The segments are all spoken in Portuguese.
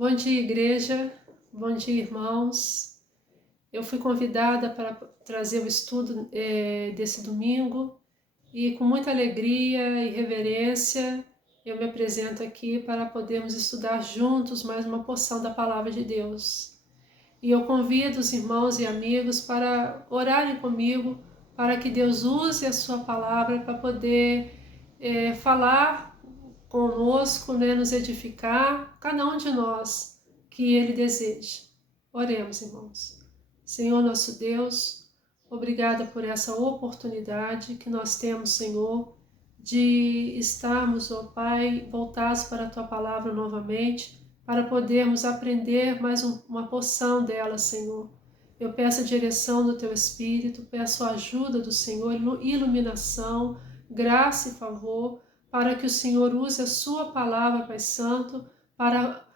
Bom dia, igreja. Bom dia, irmãos. Eu fui convidada para trazer o estudo desse domingo e com muita alegria e reverência eu me apresento aqui para podermos estudar juntos mais uma porção da Palavra de Deus. E eu convido os irmãos e amigos para orarem comigo para que Deus use a sua palavra para poder falar conosco, nos edificar, cada um de nós, que Ele deseja. Oremos, irmãos. Senhor nosso Deus, obrigada por essa oportunidade que nós temos, Senhor, de estarmos, ó Pai, voltados para a Tua Palavra novamente, para podermos aprender mais uma porção dela, Senhor. Eu peço a direção do Teu Espírito, peço a ajuda do Senhor, iluminação, graça e favor, para que o Senhor use a sua palavra, Pai Santo, para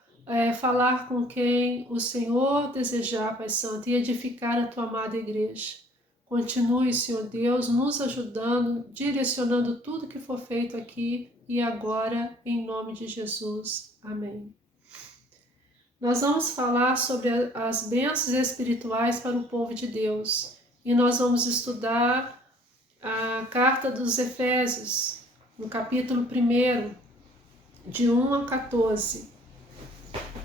falar com quem o Senhor desejar, Pai Santo, e edificar a tua amada igreja. Continue, Senhor Deus, nos ajudando, direcionando tudo que for feito aqui e agora, em nome de Jesus. Amém. Nós vamos falar sobre as bênçãos espirituais para o povo de Deus. E nós vamos estudar a carta dos Efésios, no capítulo 1, de 1 a 14.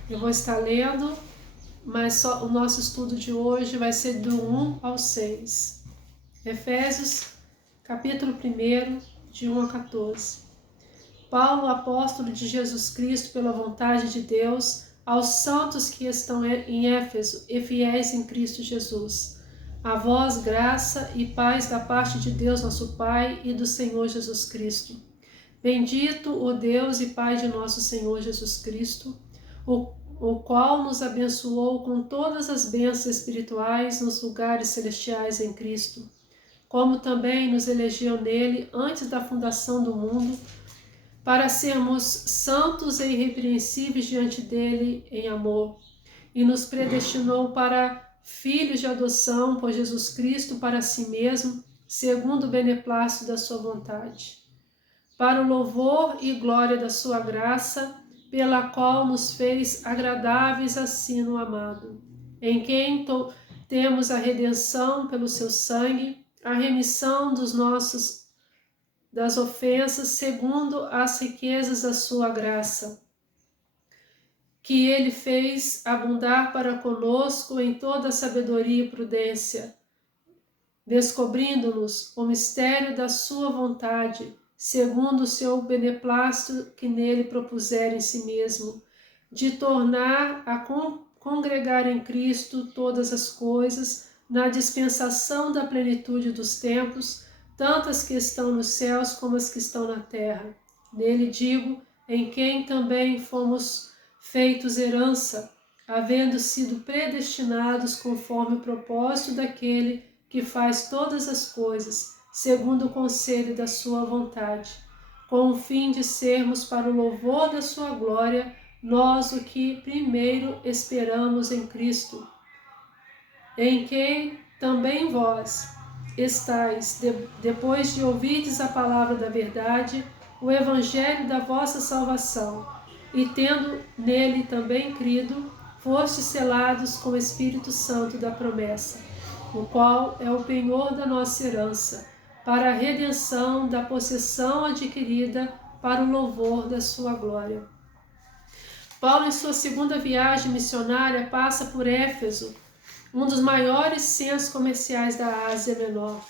Eu vou estar lendo, mas só o nosso estudo de hoje vai ser do 1 ao 6. Efésios, capítulo 1, de 1 a 14. Paulo, apóstolo de Jesus Cristo, pela vontade de Deus, aos santos que estão em Éfeso e fiéis em Cristo Jesus. A vós graça e paz da parte de Deus nosso Pai e do Senhor Jesus Cristo. Bendito o Deus e Pai de nosso Senhor Jesus Cristo, o qual nos abençoou com todas as bênçãos espirituais nos lugares celestiais em Cristo, como também nos elegeu nele antes da fundação do mundo, para sermos santos e irrepreensíveis diante dele em amor, e nos predestinou para filhos de adoção por Jesus Cristo para si mesmo, segundo o beneplácito da sua vontade, para o louvor e glória da sua graça, pela qual nos fez agradáveis assim no amado, em quem temos a redenção pelo seu sangue, a remissão das ofensas, segundo as riquezas da sua graça, que ele fez abundar para conosco em toda sabedoria e prudência, descobrindo-nos o mistério da sua vontade, segundo o seu beneplácito que nele propuser em si mesmo, de tornar a congregar em Cristo todas as coisas, na dispensação da plenitude dos tempos, tanto as que estão nos céus como as que estão na terra. Nele digo, em quem também fomos feitos herança, havendo sido predestinados conforme o propósito daquele que faz todas as coisas, segundo o conselho da sua vontade, com o fim de sermos para o louvor da sua glória, nós o que primeiro esperamos em Cristo, em quem também vós estáis, depois de ouvirdes a palavra da verdade, o evangelho da vossa salvação, e tendo nele também crido, fostes selados com o Espírito Santo da promessa, o qual é o penhor da nossa herança, para a redenção da possessão adquirida para o louvor da sua glória. Paulo, em sua segunda viagem missionária, passa por Éfeso, um dos maiores centros comerciais da Ásia Menor,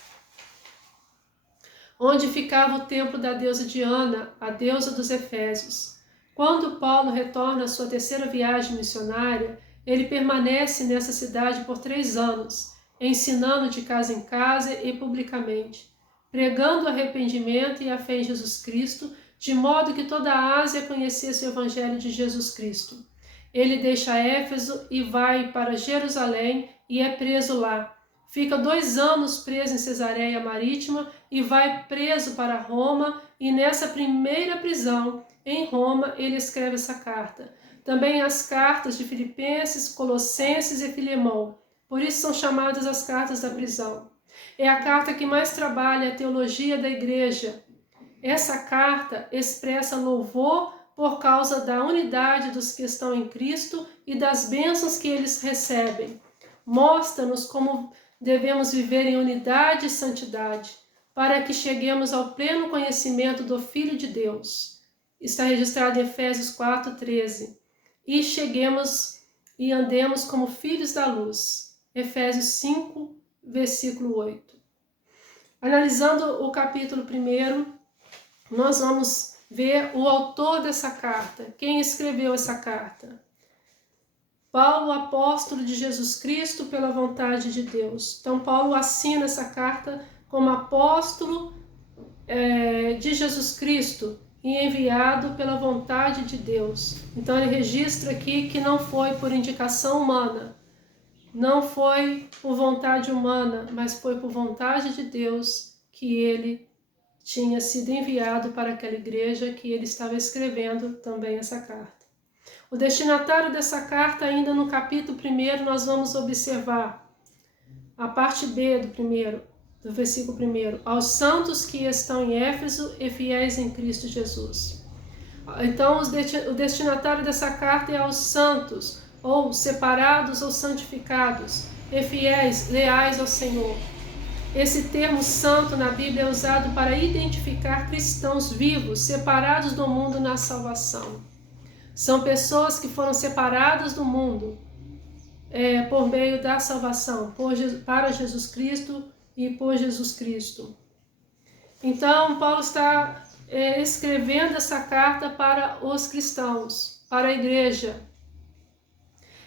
onde ficava o templo da deusa Diana, a deusa dos Efésios. Quando Paulo retorna à sua terceira viagem missionária, ele permanece nessa cidade por 3 anos, ensinando de casa em casa e publicamente, pregando o arrependimento e a fé em Jesus Cristo, de modo que toda a Ásia conhecesse o Evangelho de Jesus Cristo. Ele deixa Éfeso e vai para Jerusalém e é preso lá. Fica 2 anos preso em Cesareia Marítima e vai preso para Roma, e nessa primeira prisão, em Roma, ele escreve essa carta. Também as cartas de Filipenses, Colossenses e Filemão. Por isso são chamadas as cartas da prisão. É a carta que mais trabalha a teologia da igreja. Essa carta expressa louvor por causa da unidade dos que estão em Cristo e das bênçãos que eles recebem. Mostra-nos como devemos viver em unidade e santidade, para que cheguemos ao pleno conhecimento do Filho de Deus. Está registrado em Efésios 4:13. E cheguemos e andemos como filhos da luz. Efésios 5, versículo 8. Analisando o capítulo 1, nós vamos ver o autor dessa carta. Quem escreveu essa carta? Paulo, apóstolo de Jesus Cristo pela vontade de Deus. Então, Paulo assina essa carta como apóstolo de Jesus Cristo e enviado pela vontade de Deus. Então, ele registra aqui que não foi por indicação humana, não foi por vontade humana, mas foi por vontade de Deus que ele tinha sido enviado para aquela igreja que ele estava escrevendo também essa carta. O destinatário dessa carta, ainda no capítulo 1, nós vamos observar a parte B do versículo 1, aos santos que estão em Éfeso e fiéis em Cristo Jesus. Então, o destinatário dessa carta é aos santos, ou separados ou santificados, e fiéis, leais ao Senhor. Esse termo santo na Bíblia é usado para identificar cristãos vivos, separados do mundo na salvação. São pessoas que foram separadas do mundo por meio da salvação, para Jesus Cristo e por Jesus Cristo. Então, Paulo está escrevendo essa carta para os cristãos, para a igreja.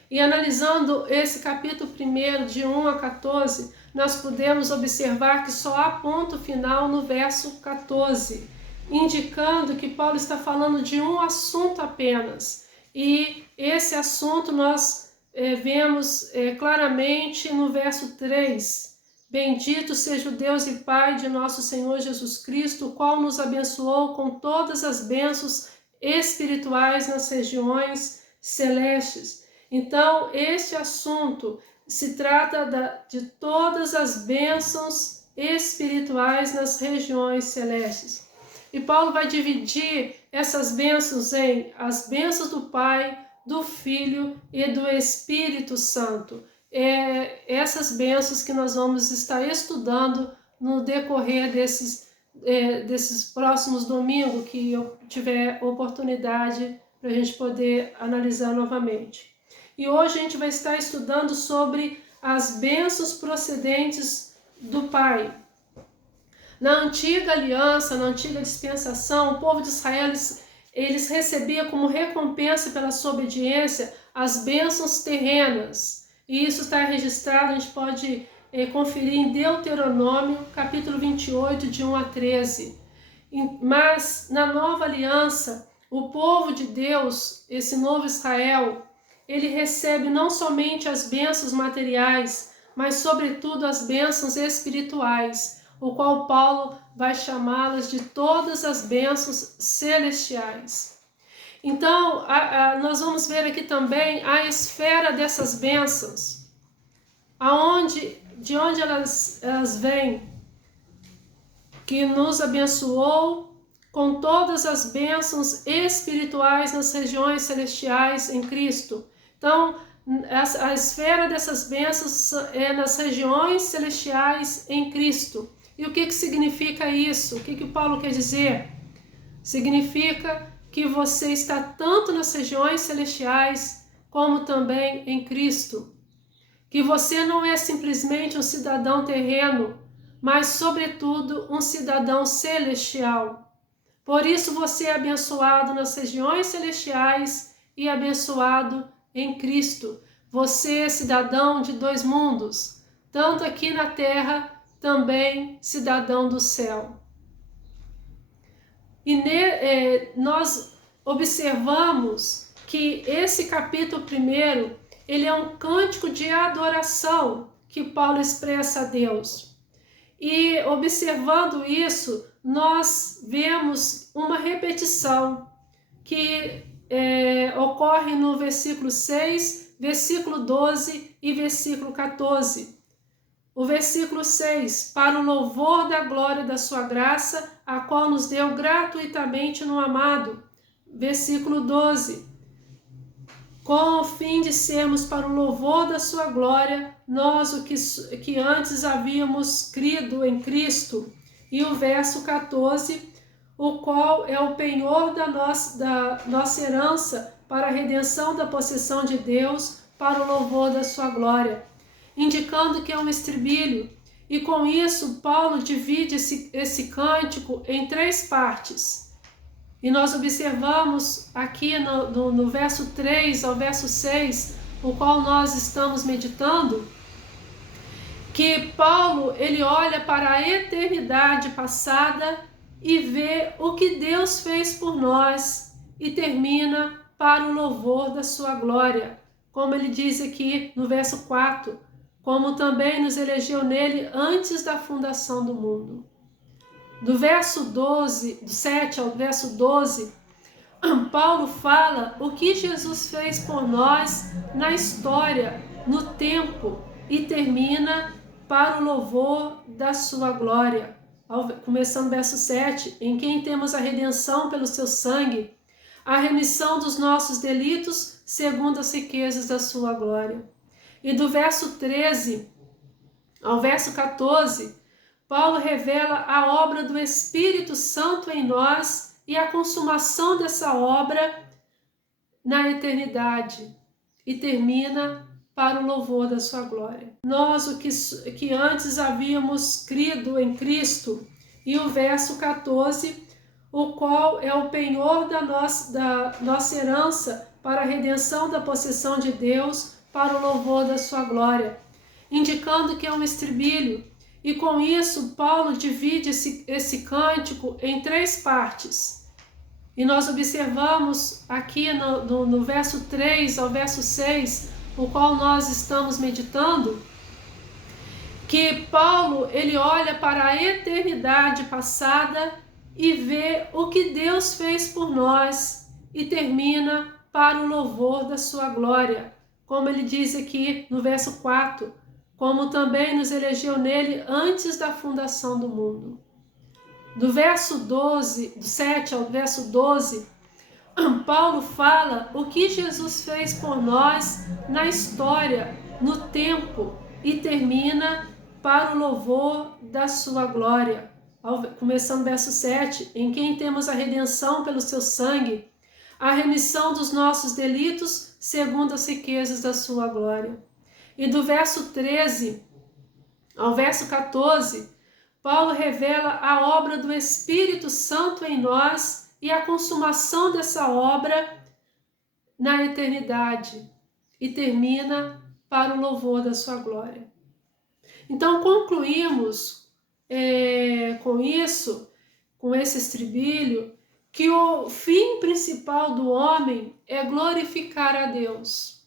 E analisando esse capítulo 1, de 1 a 14, nós podemos observar que só há ponto final no verso 14, indicando que Paulo está falando de um assunto apenas. E esse assunto nós vemos claramente no verso 3. Bendito seja o Deus e Pai de nosso Senhor Jesus Cristo, o qual nos abençoou com todas as bênçãos espirituais nas regiões celestes. Então, este assunto se trata de todas as bênçãos espirituais nas regiões celestes. E Paulo vai dividir essas bênçãos em as bênçãos do Pai, do Filho e do Espírito Santo. Essas bênçãos que nós vamos estar estudando no decorrer desses próximos domingos que eu tiver oportunidade para a gente poder analisar novamente. E hoje a gente vai estar estudando sobre as bênçãos procedentes do Pai. Na antiga aliança, na antiga dispensação, o povo de Israel eles recebiam como recompensa pela sua obediência as bênçãos terrenas. E isso está registrado, a gente pode conferir em Deuteronômio, capítulo 28, de 1 a 13. Mas na nova aliança, o povo de Deus, esse novo Israel, ele recebe não somente as bênçãos materiais, mas sobretudo as bênçãos espirituais, o qual Paulo vai chamá-las de todas as bênçãos celestiais. Então, nós vamos ver aqui também a esfera dessas bênçãos, de onde elas vêm, que nos abençoou com todas as bênçãos espirituais nas regiões celestiais em Cristo. Então, a esfera dessas bênçãos é nas regiões celestiais em Cristo. E o que significa isso? O que Paulo quer dizer? Significa que você está tanto nas regiões celestiais como também em Cristo. Que você não é simplesmente um cidadão terreno, mas, sobretudo, um cidadão celestial. Por isso você é abençoado nas regiões celestiais e abençoado em Cristo. Você é cidadão de dois mundos, tanto aqui na terra, também cidadão do céu. E nós observamos que esse capítulo 1, ele é um cântico de adoração que Paulo expressa a Deus. E observando isso, nós vemos uma repetição que ocorre no versículo 6, versículo 12 e versículo 14. O versículo 6, para o louvor da glória da sua graça, a qual nos deu gratuitamente no amado. versículo 12. Com o fim de sermos para o louvor da sua glória, nós o que antes havíamos crido em Cristo. E o verso 14, o qual é o penhor da nossa herança para a redenção da possessão de Deus, para o louvor da sua glória, indicando que é um estribilho. E com isso, Paulo divide esse cântico em 3 partes. E nós observamos aqui no verso 3 ao verso 6, o qual nós estamos meditando, que Paulo ele olha para a eternidade passada e vê o que Deus fez por nós e termina para o louvor da sua glória, como ele diz aqui no verso 4, como também nos elegeu nele antes da fundação do mundo. Do verso 12, do 7 ao verso 12, Paulo fala o que Jesus fez por nós na história, no tempo, e termina para o louvor da sua glória. Começando o verso 7, em quem temos a redenção pelo seu sangue, a remissão dos nossos delitos, segundo as riquezas da sua glória. E do verso 13 ao verso 14, Paulo revela a obra do Espírito Santo em nós e a consumação dessa obra na eternidade, e termina para o louvor da sua glória. Nós o que antes havíamos crido em Cristo. E o verso 14, o qual é o penhor da nossa herança para a redenção da possessão de Deus, para o louvor da sua glória, indicando que é um estribilho. E com isso, Paulo divide esse cântico em 3 partes. E nós observamos aqui no verso 3 ao verso 6, o qual nós estamos meditando, que Paulo ele olha para a eternidade passada e vê o que Deus fez por nós e termina para o louvor da sua glória, como ele diz aqui no verso 4, como também nos elegeu nele antes da fundação do mundo. Do verso 12, do 7 ao verso 12, Paulo fala o que Jesus fez por nós na história, no tempo, e termina para o louvor da sua glória. Começando o verso 7, em quem temos a redenção pelo seu sangue, a remissão dos nossos delitos, segundo as riquezas da sua glória. E do verso 13 ao verso 14, Paulo revela a obra do Espírito Santo em nós e a consumação dessa obra na eternidade, e termina para o louvor da sua glória. Então concluímos com isso, com esse estribilho, que o fim principal do homem é glorificar a Deus.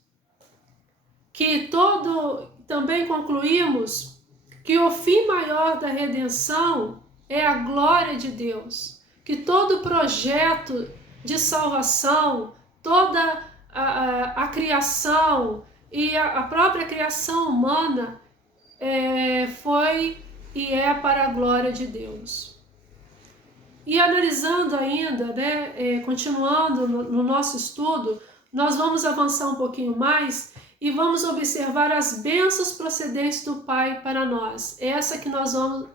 Também concluímos que o fim maior da redenção é a glória de Deus, que todo projeto de salvação, toda a criação e a própria criação humana foi e é para a glória de Deus. E analisando ainda, continuando no nosso estudo, nós vamos avançar um pouquinho mais e vamos observar as bênçãos procedentes do Pai para nós. Essa que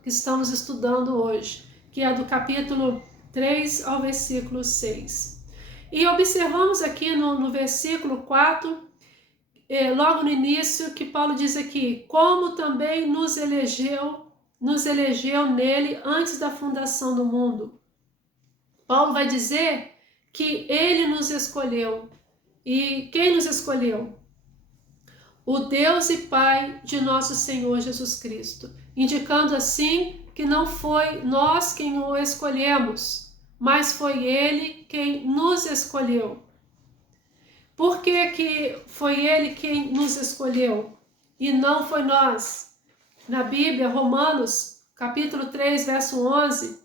que estamos estudando hoje, que é do capítulo 3 ao versículo 6. E observamos aqui no versículo 4, logo no início, que Paulo diz aqui, como também nos elegeu nele antes da fundação do mundo. Paulo vai dizer que ele nos escolheu. E quem nos escolheu? O Deus e Pai de nosso Senhor Jesus Cristo, indicando assim que não foi nós quem o escolhemos, mas foi Ele quem nos escolheu. Por que foi Ele quem nos escolheu e não foi nós? Na Bíblia, Romanos, capítulo 3, verso 11,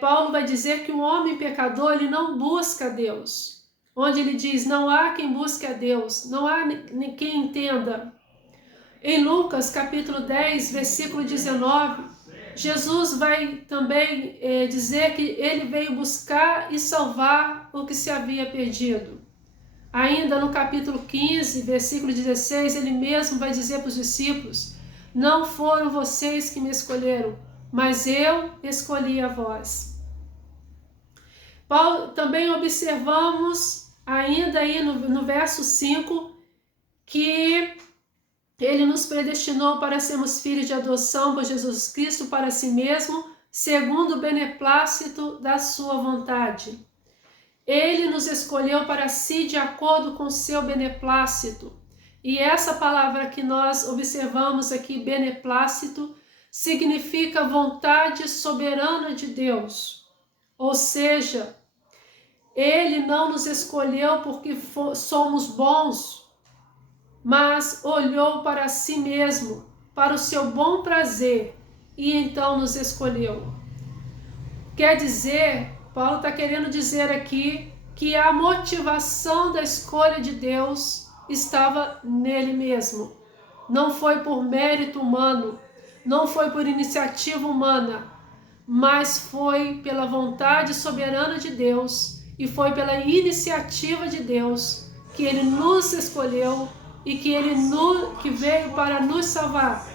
Paulo vai dizer que o homem pecador ele não busca Deus. Onde ele diz, não há quem busque a Deus, não há quem entenda. Em Lucas, capítulo 10, versículo 19, Jesus vai também dizer que ele veio buscar e salvar o que se havia perdido. Ainda no capítulo 15, versículo 16, ele mesmo vai dizer para os discípulos: não foram vocês que me escolheram, mas eu escolhi a vós. Paulo, também observamos, ainda aí no verso 5, que ele nos predestinou para sermos filhos de adoção por Jesus Cristo para si mesmo, segundo o beneplácito da sua vontade. Ele nos escolheu para si de acordo com seu beneplácito. E essa palavra que nós observamos aqui, beneplácito, significa vontade soberana de Deus. Ou seja, ele não nos escolheu porque somos bons, mas olhou para si mesmo, para o seu bom prazer, e então nos escolheu. Quer dizer, Paulo está querendo dizer aqui que a motivação da escolha de Deus estava nele mesmo. Não foi por mérito humano, não foi por iniciativa humana, mas foi pela vontade soberana de Deus e foi pela iniciativa de Deus que ele nos escolheu e que veio para nos salvar.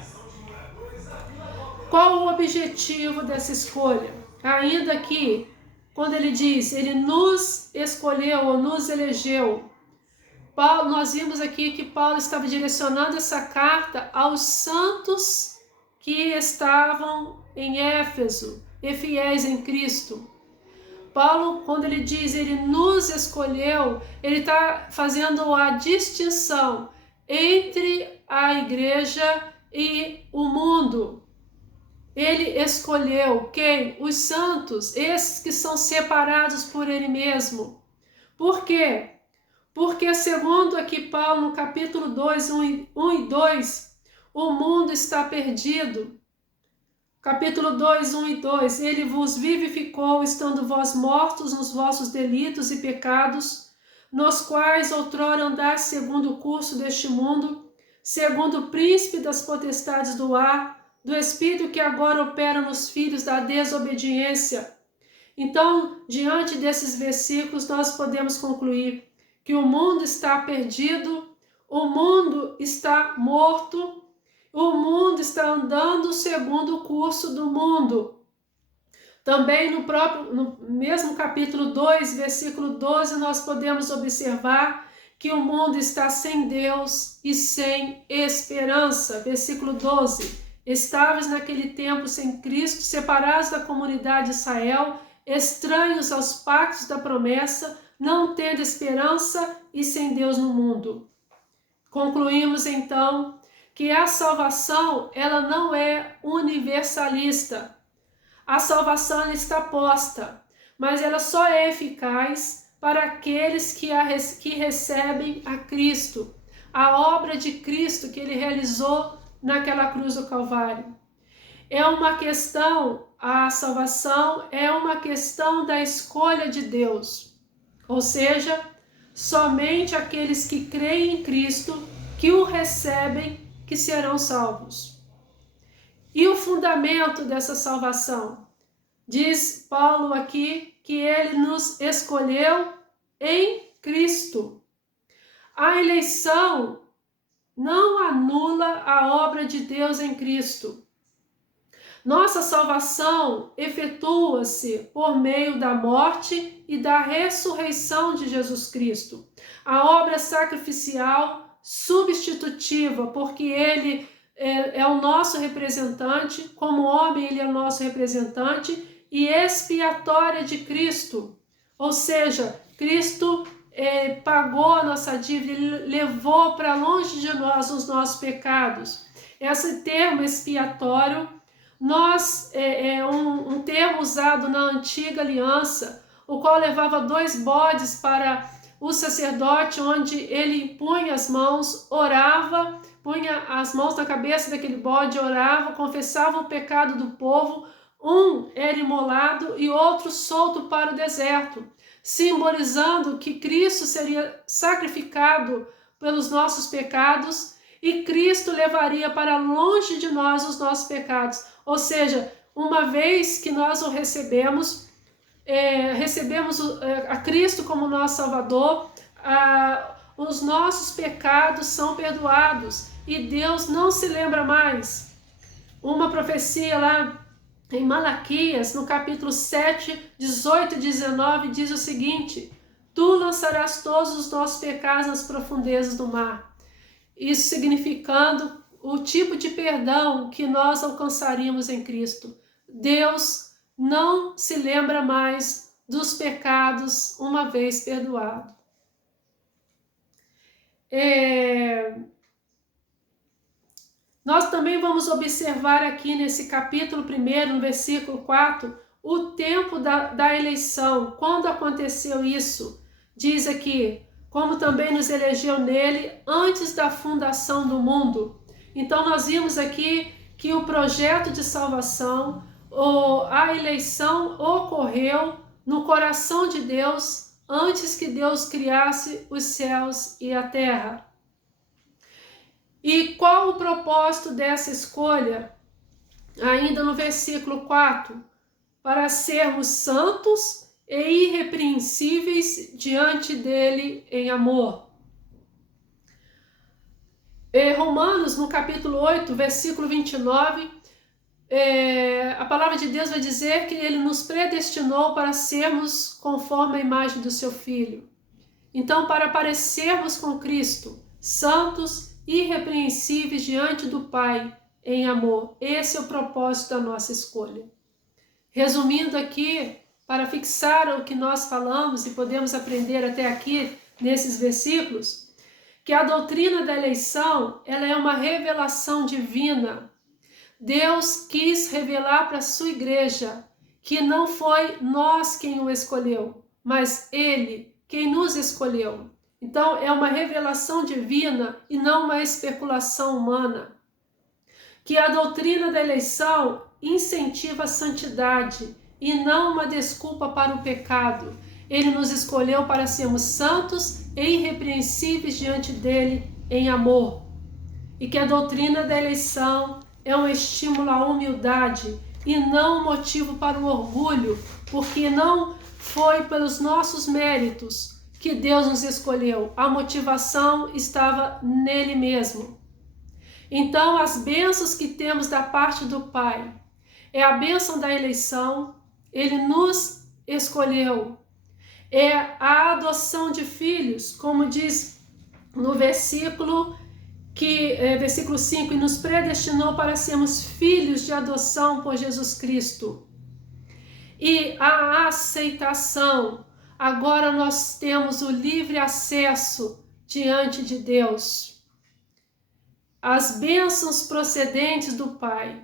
Qual o objetivo dessa escolha? Ainda que, quando ele diz, ele nos escolheu ou nos elegeu, nós vimos aqui que Paulo estava direcionando essa carta aos santos que estavam em Éfeso e fiéis em Cristo. Paulo, quando ele diz ele nos escolheu, ele está fazendo a distinção entre a igreja e o mundo. Ele escolheu quem? Os santos, esses que são separados por ele mesmo. Por quê? Porque segundo aqui Paulo no capítulo 2, 1 e 2, o mundo está perdido. Capítulo 2, 1 e 2, ele vos vivificou, estando vós mortos nos vossos delitos e pecados, nos quais outrora andais segundo o curso deste mundo, segundo o príncipe das potestades do ar, do espírito que agora opera nos filhos da desobediência. Então, diante desses versículos, nós podemos concluir que o mundo está perdido, o mundo está morto, o mundo está andando segundo o curso do mundo. Também no mesmo capítulo 2, versículo 12, nós podemos observar que o mundo está sem Deus e sem esperança. Versículo 12. Estáveis naquele tempo sem Cristo, separados da comunidade de Israel, estranhos aos pactos da promessa, não tendo esperança e sem Deus no mundo. Concluímos então que a salvação, ela não é universalista. A salvação ela está posta, mas ela só é eficaz para aqueles que recebem a Cristo, a obra de Cristo que ele realizou naquela cruz do Calvário. É uma questão, a salvação é uma questão da escolha de Deus, ou seja, somente aqueles que creem em Cristo, que o recebem, que serão salvos. E o fundamento dessa salvação? Diz Paulo aqui que ele nos escolheu em Cristo. A eleição não anula a obra de Deus em Cristo. Nossa salvação efetua-se por meio da morte e da ressurreição de Jesus Cristo. A obra sacrificial substitutiva, porque ele é o nosso representante, como homem ele é o nosso representante, e expiatória de Cristo, ou seja, Cristo pagou a nossa dívida, ele levou para longe de nós os nossos pecados. Esse termo expiatório é um termo usado na antiga aliança, o qual levava 2 bodes para o sacerdote, onde ele punha as mãos, orava, punha as mãos na cabeça daquele bode, orava, confessava o pecado do povo, um era imolado e outro solto para o deserto, simbolizando que Cristo seria sacrificado pelos nossos pecados e Cristo levaria para longe de nós os nossos pecados. Ou seja, uma vez que nós o recebemos, recebemos a Cristo como nosso Salvador, os nossos pecados são perdoados e Deus não se lembra mais. Uma profecia lá em Malaquias, no capítulo 7, 18 e 19, diz o seguinte: tu lançarás todos os nossos pecados nas profundezas do mar. Isso significando o tipo de perdão que nós alcançaríamos em Cristo. Deus não se lembra mais dos pecados uma vez perdoado. Nós também vamos observar aqui nesse capítulo 1, no versículo 4, o tempo da eleição, quando aconteceu isso. Diz aqui, como também nos elegeu nele antes da fundação do mundo. Então nós vimos aqui que o projeto de salvação, a eleição ocorreu no coração de Deus antes que Deus criasse os céus e a terra. E qual o propósito dessa escolha? Ainda no versículo 4, para sermos santos e irrepreensíveis diante dele em amor. Romanos, no capítulo 8, versículo 29, a palavra de Deus vai dizer que ele nos predestinou para sermos conforme a imagem do seu Filho. Então, para parecermos com Cristo, santos, irrepreensíveis diante do Pai, em amor. Esse é o propósito da nossa escolha. Resumindo aqui, para fixar o que nós falamos e podemos aprender até aqui nesses versículos, que a doutrina da eleição, ela é uma revelação divina. Deus quis revelar para a sua igreja que não foi nós quem o escolheu, mas Ele quem nos escolheu. Então, é uma revelação divina e não uma especulação humana. Que a doutrina da eleição incentiva a santidade e não uma desculpa para o pecado. Ele nos escolheu para sermos santos e irrepreensíveis diante dele em amor. E que a doutrina da eleição é um estímulo à humildade e não um motivo para o orgulho, porque não foi pelos nossos méritos que Deus nos escolheu. A motivação estava nele mesmo. Então, as bênçãos que temos da parte do Pai é a bênção da eleição, ele nos escolheu. É a adoção de filhos, como diz no versículo 5, e nos predestinou para sermos filhos de adoção por Jesus Cristo. E a aceitação. Agora nós temos o livre acesso diante de Deus. As bênçãos procedentes do Pai,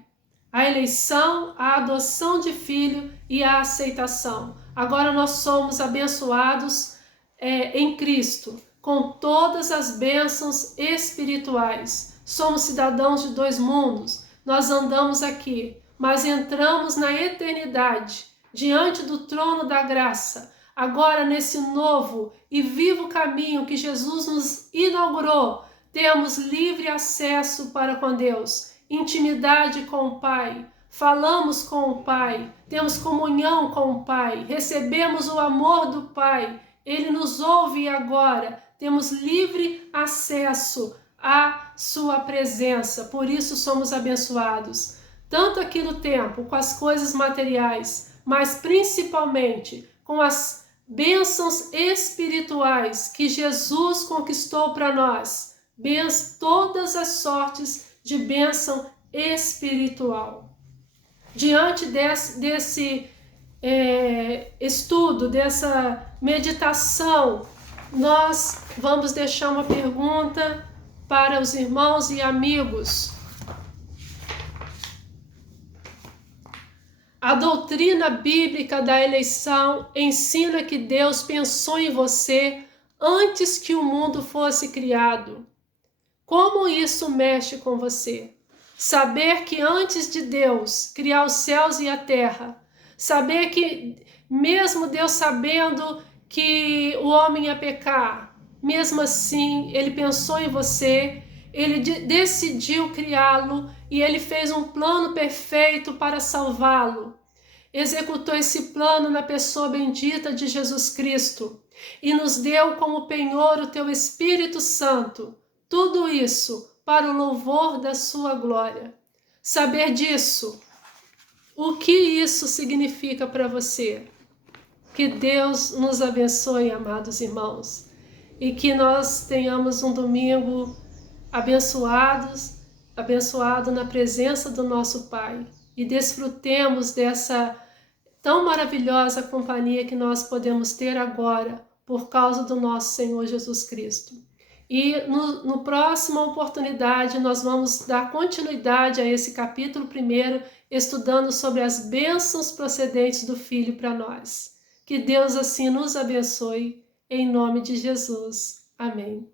a eleição, a adoção de filho e a aceitação. Agora nós somos abençoados em Cristo, com todas as bênçãos espirituais. Somos cidadãos de 2 mundos. Nós andamos aqui, mas entramos na eternidade, diante do trono da graça. Agora, nesse novo e vivo caminho que Jesus nos inaugurou, temos livre acesso para com Deus, intimidade com o Pai, falamos com o Pai, temos comunhão com o Pai, recebemos o amor do Pai, Ele nos ouve agora, temos livre acesso à sua presença, por isso somos abençoados, tanto aqui no tempo, com as coisas materiais, mas principalmente com as bênçãos espirituais que Jesus conquistou para nós, todas as sortes de bênção espiritual. Diante desse estudo, dessa meditação, nós vamos deixar uma pergunta para os irmãos e amigos. A doutrina bíblica da eleição ensina que Deus pensou em você antes que o mundo fosse criado. Como isso mexe com você? Saber que antes de Deus criar os céus e a terra, saber que mesmo Deus sabendo que o homem ia pecar, mesmo assim Ele pensou em você, Ele decidiu criá-lo e ele fez um plano perfeito para salvá-lo. Executou esse plano na pessoa bendita de Jesus Cristo e nos deu como penhor o teu Espírito Santo. Tudo isso para o louvor da sua glória. Saber disso, o que isso significa para você? Que Deus nos abençoe, amados irmãos, e que nós tenhamos um domingo abençoado na presença do nosso Pai e desfrutemos dessa tão maravilhosa companhia que nós podemos ter agora por causa do nosso Senhor Jesus Cristo. E no próxima oportunidade nós vamos dar continuidade a esse capítulo 1, estudando sobre as bênçãos procedentes do Filho para nós. Que Deus assim nos abençoe, em nome de Jesus. Amém.